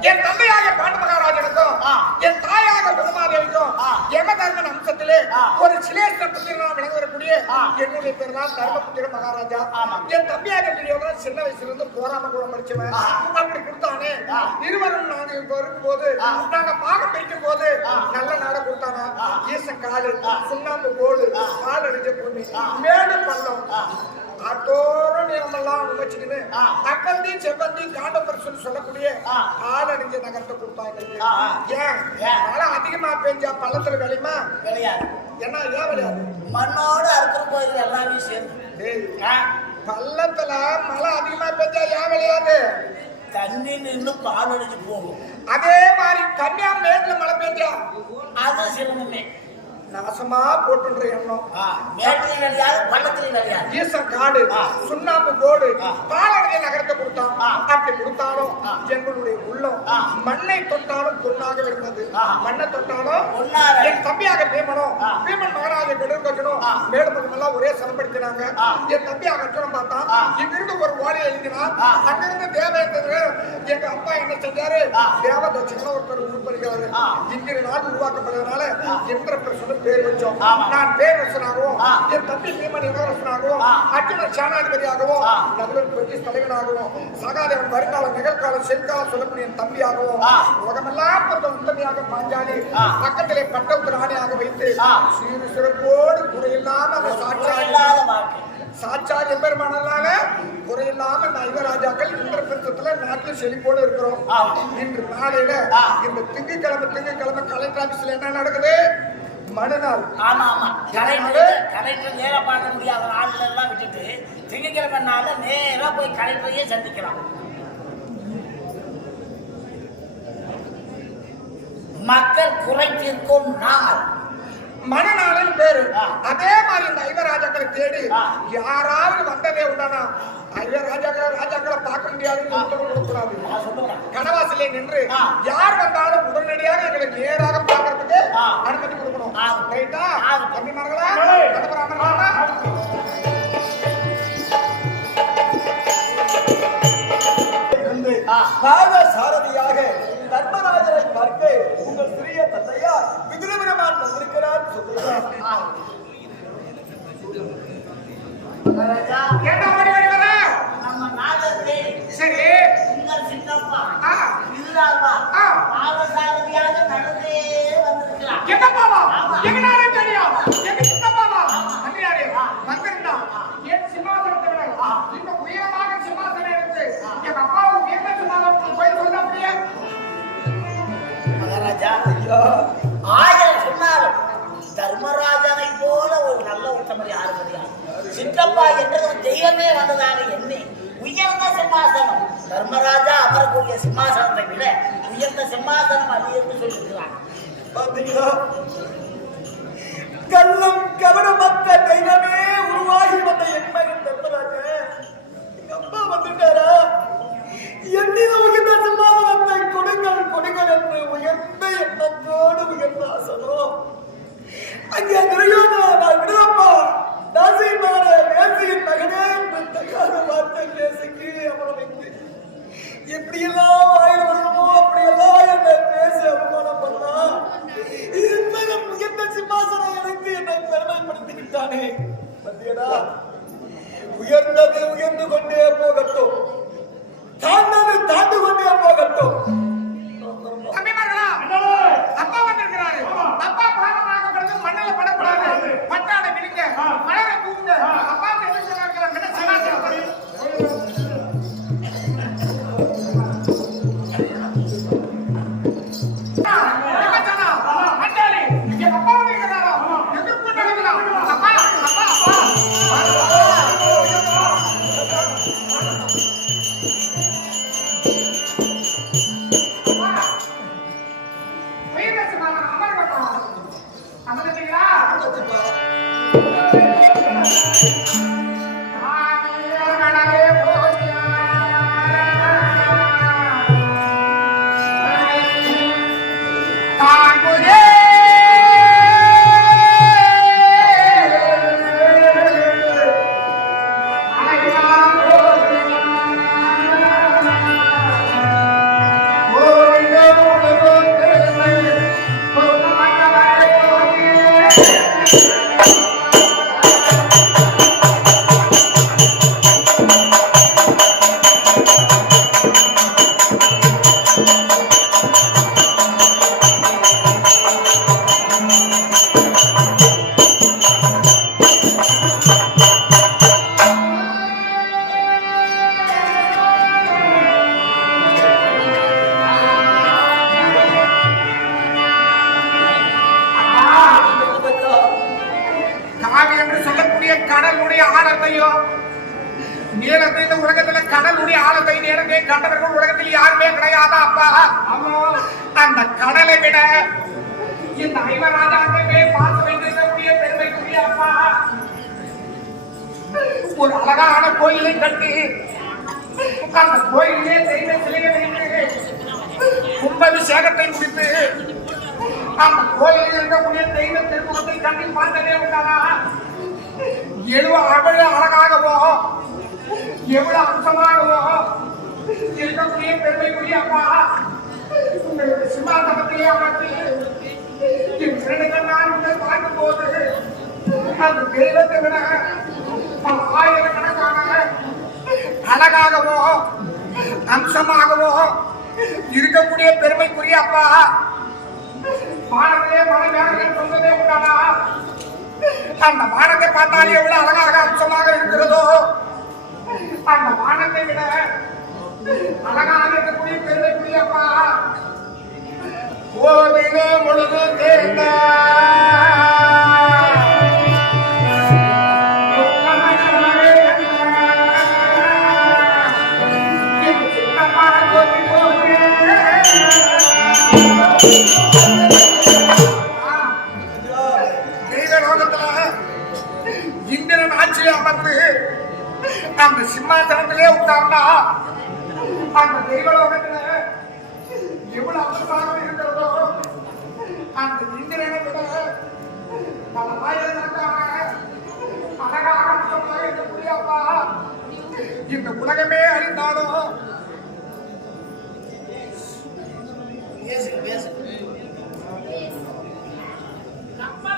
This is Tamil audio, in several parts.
என் தந்தையாக பாண்டு மகாராஜனுக்கும். என் தாயாக குருமாதேவிக்கும் ஆ. யமதர்மன் அம்சத்திலே. ஒரு சிலேஸ்வரத்தில் நான் விளங்கக்கூடிய. என்னுடைய பேர் தான் தர்மபுத்திர மகாராஜா. என் தம்பியாக துரியோதனன் சின்ன வயசுல இருந்து போராம கூட படிச்சவன். அப்படி கொடுத்தானே. இருவரும் நாங்க இங்க வரும்போது ஆ. நாங்க பாகம் பிடிக்கும் போது. நல்ல நாட கொடுத்தானா. ஈச காலு. சுண்ணாம்பு கோடு. கால் அடிச்ச பொண்ணு. மேடு பள்ளம் நியமெல்லாம் வச்சுக்கின்னு ஆ. அக்கந்தி செவ்வந்தி காண்டபரிசன் சொல்லக்கூடிய. கால் அடிஞ்ச நகரத்தை ஆ. ஏன்? மழை அதிகமா பெஞ்சா பள்ளத்துல விளையுமா? கிடையாது என்ன ஏன் விளையாது? மண்ணோட அறுக்கிற கோயில் எல்லாமே சேர்ந்து. பள்ளத்துல மழை அதிகமா பெஞ்சா ஏன் விளையாது? தண்ணி நின்று பால் அடிச்சு போகும். அதே மாதிரி கன்னியா மேட்டுல மழை பெஞ்சா? அது சிரமமே நாசமா போட்டுன்ற எண்ணம் மேட்டிலையும் கிடையாது பள்ளத்திலையும் கிடையாது ஈசன் காடு. சுண்ணாம்பு கோடு. பாலடைய நகரத்தை கொடுத்தான். அப்படி கொடுத்தாலும். எங்களுடைய உள்ளம். மண்ணை தொட்டாலும் பொன்னாக இருந்தது. மண்ணை தொட்டாலும். என் தம்பியாக பீமனும். பீமன் கெடுங்கஜனும் ஆ. மேலும் எல்லாம் ஒரே சமப்படுத்தினாங்க. என் தம்பியாக பார்த்தான் ஆ. இங்கிருந்து ஒரு ஓலை எழுதினான் ஆ. அங்கிருந்து தேவேந்திரர் எங்க அப்பா என்ன செஞ்சாரு. தேவதட்சணம் ஒருத்தர் உருப்படுகிறாரு. இங்கிரு நாள் உருவாக்கப்படுறதுனால இந்திர பிரசனம் பேர் வச்சோம். நான் பேர் வசனாகவும். என் தம்பி பீமன் இளவரசனாகவும். அர்ஜுனன் சேனாதிபதியாகவும். நகுலன் தலைவனாகவும் சகாதேவன் வருங்காலம் நிகழ்காலம் செல்காலம் சொல்லக்கூடிய தம்பியாகவும். உலகமெல்லாம் கொஞ்சம் உத்தமையாக பாஞ்சாலி. பக்கத்திலே பட்டவுக்கு ராணியாக வைத்து. சீரு சிறப்போடு குறையில்லாம அந்த வாழ்க்கை சாட்சாரி எம்பெருமானால குறையில்லாம இந்த ஐவராஜாக்கள் இந்திர பிரச்சத்துல நாட்டில் செழிப்போடு இருக்கிறோம். இன்று நாளையில. இந்த திங்கக்கிழமை திங்கக்கிழமை கலெக்டர் ஆபீஸ்ல என்ன நடக்குது மறுநாள். ஆமா ஆமா கலெக்டர் கலெக்டர் நேரா பார்க்க முடியாத ஆளுல எல்லாம் விட்டுட்டு திங்கக்கிழமை நாள்ல நேரா போய் கலெக்டரையே சந்திக்கலாம். மக்கள் குறை தீர்க்கும் நாள் மணநாளன் பேரு. அதே மாதிரி இந்த ஐவராஜாக்களை தேடி. யாராவது வந்ததே உண்டானா? ராஜாக்களை பார்க்க முடியாதுன்னு உத்தரவு கனவாசிலே நின்று. யார் வந்தாலும் உடனடியாக எங்களை நேராக பார்க்கறதுக்கு. அனுமதி கொடுக்கணும். ரைட்டா? சாரதியாக தர்மராஜரை பார்க்க உங்கள் சிறிய தந்தையார் விகிரமணமான் வந்திருக்கிறார் சொல்லுகிறார் ஆ. மகாராஜா, என்ன ஓடி ஓடி வர நம்ம நாடகத்தை சரி. இந்த சின்னப்பா. ஆ. பாவசாரதியாக நடந்தே வந்திருக்கிறார். எங்க பாவா ஆமா. எங்க நானே தெரியும் எங்க சித்தப்பாவா? ஆமா. அன்றியாரே. வந்திருந்தான். என் சிம்மாசனத்தை விட. இந்த உயரமாக சிம்மாசனம் எடுத்து எங்க அப்பாவுக்கு எந்த சிம்மாசனத்தில் போய் சொல்ல முடியும்? மகாராஜா ஆயிரம் சொன்னாலும் தர்மராஜனை போல ஒரு நல்ல உத்தமர் யாரும் கிடையாது சிற்றப்பா என்றது தெய்வமே வந்ததாக உயர்ந்த சிம்மாசனம். தர்மராஜா அமரக்கூடிய சிம்மாசனத்தை விட உயர்ந்த சிம்மாசனம் அது என்று சொல்லியிருக்கிறான் பாத்தீங்களா கள்ளம் கவனமற்ற தெய்வம் ஒரு அழகான கோயிலை கட்டி அந்த கோயிலே தெய்வ சிலையை வைத்து கும்பாபிஷேகத்தை முடித்து அந்த கோயிலில் இருக்கக்கூடிய தெய்வ திருமுகத்தை கண்டி பார்த்ததே உண்டானா எவ்வளவு அவ்வளவு அழகாகவோ எவ்வளவு அம்சமாகவோ இருக்கக்கூடிய பெருமைக்குரிய அப்பா உங்களுடைய சிம்மாசனத்திலே அமர்த்தி என் இரண்டு கண்ணால் உங்களை பார்க்கும் போது அந்த தெய்வத்தை விட ஆயிரக்கணக்கான அழகாகவோ அம்சமாகவோ இருக்கக்கூடிய பெருமைக்குரிய அப்பா. வானத்திலே மலை சொன்னதே உண்டானா? அந்த வானத்தை பார்த்தாலே எவ்வளவு அழகாக அம்சமாக இருக்கிறதோ? அந்த வானத்தை விட அழகாக இருக்கக்கூடிய பெருமைக்குரிய அப்பா. கோவிலே முழுது தேர்ந்த அந்த சிம்மாசனத்திலே உட்கார்ந்தா அந்த தெய்வலோகத்துல எவ்வளவு அம்சமாக இருக்கிறதோ அந்த இந்திரனை விட பல ஆயிரக்கணக்கான அழகாக இருக்கக்கூடிய அப்பா இந்த உலகமே அறிந்தாலும் பேசுங்க பேசுங்க அப்பா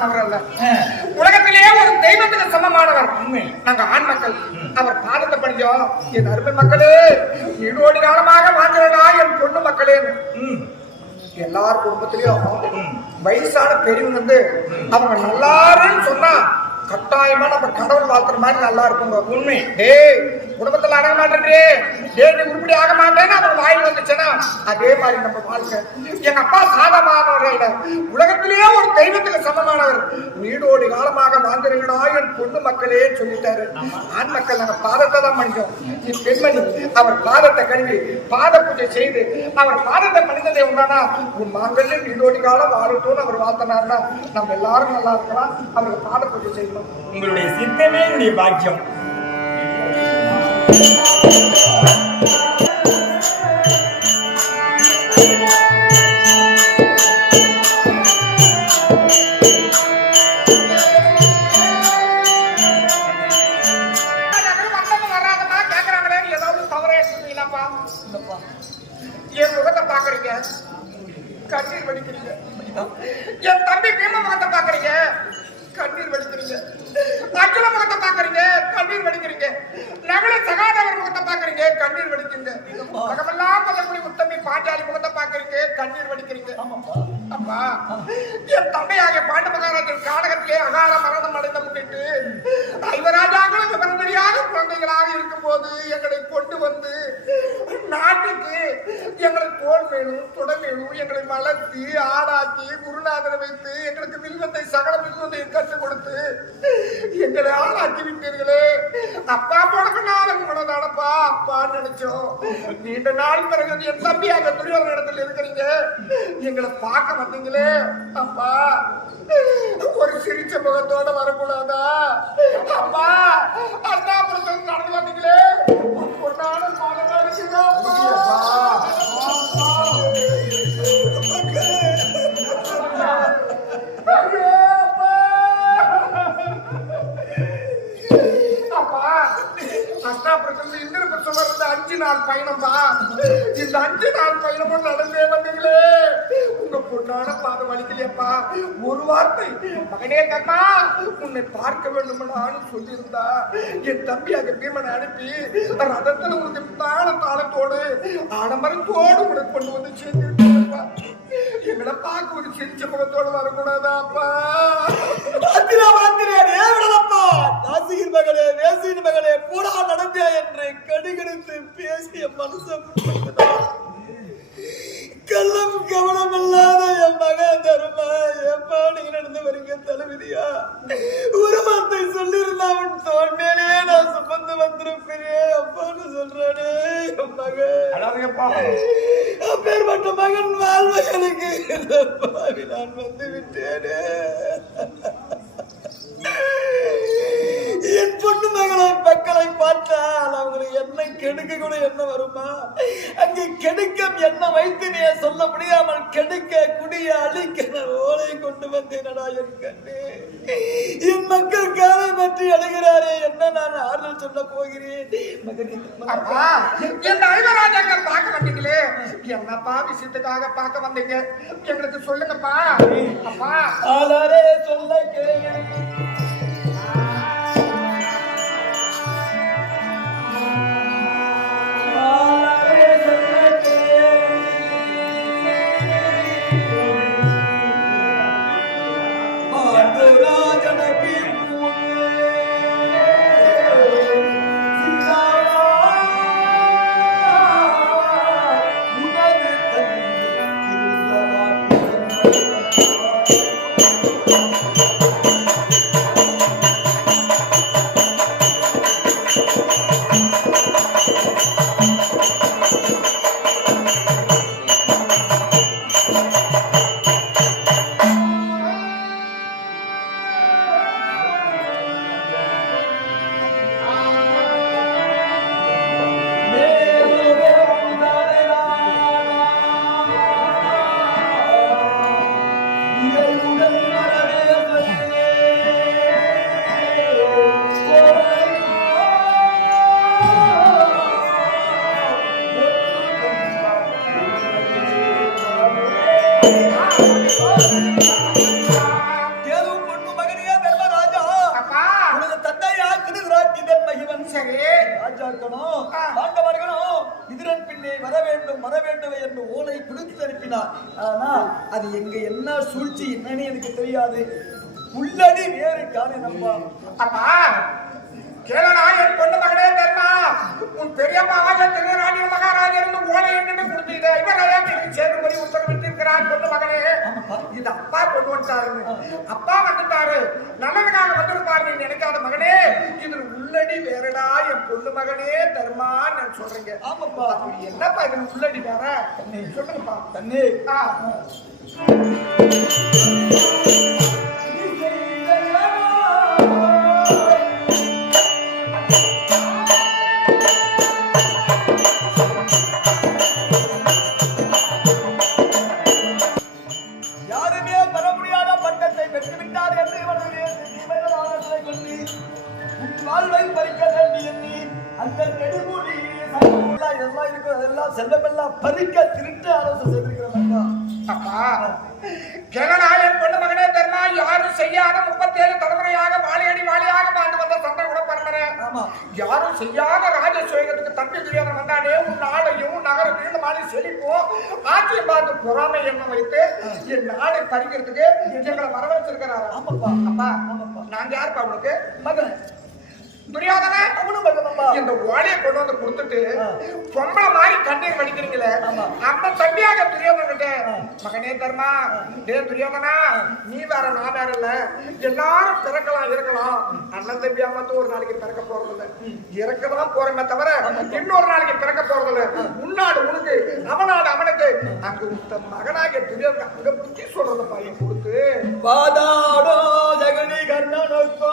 சாதாரணமானவர் அல்ல. உலகத்திலேயே ஒரு தெய்வத்துக்கு சமமானவர். நாங்க ஆண் மக்கள். அவர் பாதத்தை படிச்சோம் என் அருமை மக்களே ஈடோடி காலமாக வாழ்ந்தா என் பொண்ணு மக்களே. எல்லார் குடும்பத்திலயும் வயசான பெரியவங்க வந்து அவங்க நல்லாருன்னு சொன்னா கட்டாயமா நம்ம கடவுள் வாழ்த்துற மாதிரி நல்லா இருக்குங்க உண்மை. டே குடும்பத்துல அடங்க மாட்டேன்றே. டேய் நீ உருப்படி ஆக மாட்டேன்னு அவர் வாயில் வந்துச்சுன்னா அதே மாதிரி நம்ம வாழ்க்கை. எங்க அப்பா சாதமானவர் இல்ல உலகத்திலேயே ஒரு தெய்வத்துக்கு சமமானவர். நீடோடி காலமாக வாழ்ந்துருங்கடா என் பொண்ணு மக்களே சொல்லிட்டாரு. ஆண் மக்கள் நாங்க பாதத்தை தான் பண்ணிட்டோம் என் பெண்மணி அவர் பாதத்தை கழுவி பாத பூஜை செய்து அவர் பாதத்தை மனிதனை உண்டானா? உன் மாங்கல்யம் நீடோடி காலம் வாழட்டும்னு அவர் வாழ்த்தினார்னா நம்ம எல்லாரும் நல்லா இருக்கலாம். அவருக்கு பாத பூஜை செய்யணும் உங்களுடைய சித்தமே என்னுடைய பாக்கியம். அவரால் மரணம் அடைந்த முன்னிட்டு ஐவராஜாக்களும் விவரம் குழந்தைகளாக இருக்கும் போது எங்களை கொண்டு வந்து நாட்டுக்கு எங்களுக்கு கோல் வேணும் துடை வேணும் எங்களை வளர்த்தி ஆளாக்கி குருநாதரை வைத்து எங்களுக்கு வில்வத்தை சகல வில்வத்தை கற்றுக் கொடுத்து எங்களை ஆளாக்கி விட்டீர்களே. அப்பா போனதுனால உங்களை நடப்பா அப்பா நினைச்சோம். நீண்ட நாள் பிறகு என் தம்பி அங்க துரியோக இடத்துல இருக்கிறீங்க. எங்களை பார்க்க வந்தீங்களே அப்பா. ஒரு சிரிச்ச முகத்தோட வரக்கூடாதா? அப்பா அண்ணாபுரத்தில் இந்த அஞ்சு நாள் பயணமும் நடந்தே வந்தீங்களே. உங்க பொண்ணான பாத வலிக்கலையப்பா. ஒரு வார்த்தை மகனே கண்ணா உன்னை பார்க்க வேண்டும்னு சொல்லியிருந்தா என் தம்பி அங்க பீமனை அனுப்பி ரதத்துல உனக்கு தாள தாளத்தோடு ஆடம்பரத்தோடு உனக்கு கொண்டு வந்து சேர்த்திருப்பா எங்களை பார்க்க ஒரு சிரிச்ச முகத்தோடு வரக்கூடாதா அப்பா மாத்திரா மாத்திரா ஏவிடலப்பா நாசியின் மகளே வேசியின் மகளே பூரா நடந்தியா என்று கடுகடுத்து பேசிய மனுஷன். நான் வந்து விட்டேனே. என் பொண்ணு மகளை மக்களை பார்த்தால் அவங்களுக்கு என்ன கெடுக்க கூட என்ன வருமா? அங்கே கெடுக்கம் என்ன வைத்து நீ சொல்ல முடியாமல் கெடுக்க குடிய அழிக்க ஓலை கொண்டு வந்தேனடா என் கண்ணே. என் மக்கள் காலை பற்றி அழுகிறாரே என்ன நான் ஆறுதல் சொல்ல போகிறேன்? என் ஐவராஜாக்கள் பார்க்க வந்தீங்களே? என்னப்பா விஷயத்துக்காக பார்க்க வந்தீங்க? எங்களுக்கு சொல்லுங்கப்பா. அப்பா. ஆளாரே சொல்ல கேளுங்க ராஜாக்கணும் ஆ. பாண்டவர்களும் விதுரன் பின்னே வர வேண்டும் வர வேண்டும் என்று ஓலை கொடுத்து அனுப்பினார் ஆனா அது எங்க என்ன சூழ்ச்சி என்னன்னு எனக்கு தெரியாது. உள்ளடி வேறு காண நம்பா அப்பா கேளனா என் பொண்ணு மகனே தர்மா உன் பெரியம்மாவாக திருராணி மகாராஜர் ஓலை என்கிட்ட கொடுத்தீங்க. இவரையா சேரும்படி உத்தரவிட்டிருக்கிறார் பொண்ணு மகனே. இது அப்பா கொண்டு வந்துட்டாருன்னு அப்பா வந்துட்டாரு. நல்லதுக்காக வந்திருப்பாரு நினைக்காத மகனே இதுல உள்ளடி வேறடா என் பொண்ணு மகனே தர்மா நான் சொல்றீங்க. ஆமாப்பா. என்னப்பா இது உள்ளடி வேற? சொல்லுங்கப்பா. தண்ணி ஆ. திருட்டு செய்திருக்கிறவங்க அப்பா ஜனநாயகன் பொண்ணு மகனே தர்மா யாரும் செய்யாத முப்பத்தேழு தலைமுறையாக வாழையடி வாழையாக வாழ்ந்து வந்த சண்டை கூட பரம்பரை. ஆமா. யாரும் செய்யாத ராஜசோகத்துக்கு தப்பி தெரியாத வந்தானே உன் நகரத்தையும் இந்த மாதிரி செழிப்போம். ஆட்சியை பார்த்து பொறாமை எண்ணம் வைத்து என் நாடை பறிக்கிறதுக்கு எங்களை வரவழைச்சிருக்கிறாரு. ஆமாப்பா. அப்பா நாங்க யாருப்பா அவனுக்கு மகன். துரியோதன இந்த ஓலையை கொண்டு வந்து கொடுத்துட்டு. பொம்பளை மாதிரி கண்ணீர் வடிக்கிறீங்களே. அந்த தம்பியாக துரியோதன. மகனே தர்மா டே துரியோதனா நீ வேற நான் வேற இல்ல. எல்லாரும் பிறக்கலாம் இருக்கலாம். அண்ணன் தம்பியா மட்டும் ஒரு நாளைக்கு பிறக்க போறது இல்ல இறக்கதான் போறமே தவிர இன்னொரு நாளைக்கு பிறக்க போறது இல்ல உன்னாடு உனக்கு அவனாடு அவனுக்கு அங்க உத்த மகனாகிய துரியோதன அங்க புத்தி சொல்றத பையன் கொடுத்து வாதாடோ ஜெகனி கர்ணனுக்கோ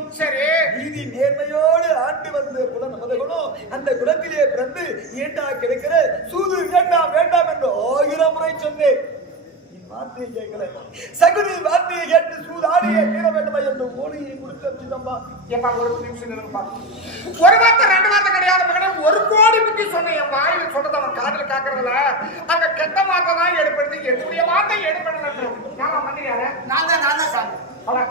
குலம் சரி. நீதி நேர்மையோடு ஆண்டு வந்த குலம் நமது குலம் அந்த குலத்திலே பிறந்து ஏண்டா கிடைக்கிற? சூது வேண்டாம் வேண்டாம் என்று ஆயிரம் முறை சொன்னேன். நீ வார்த்தையை கேட்கல. சகுனி வார்த்தையை கேட்டு சூதாடியை தீர வேண்டுமா என்று ஓடியை கொடுத்து சிதம்பா ஏப்பா ஒரு நிமிஷம் ஒரு வார்த்தை ரெண்டு வார்த்தை கிடையாது மகனே. ஒரு கோடி பத்தி சொன்ன என் வாயில சொன்னது அவன் காதுல காக்குறதுல. அங்க கெட்ட வார்த்தை தான் எடுப்படுது என்னுடைய வார்த்தை எடுப்பது யாரா? மந்திரியார நான் தான் நான் தான்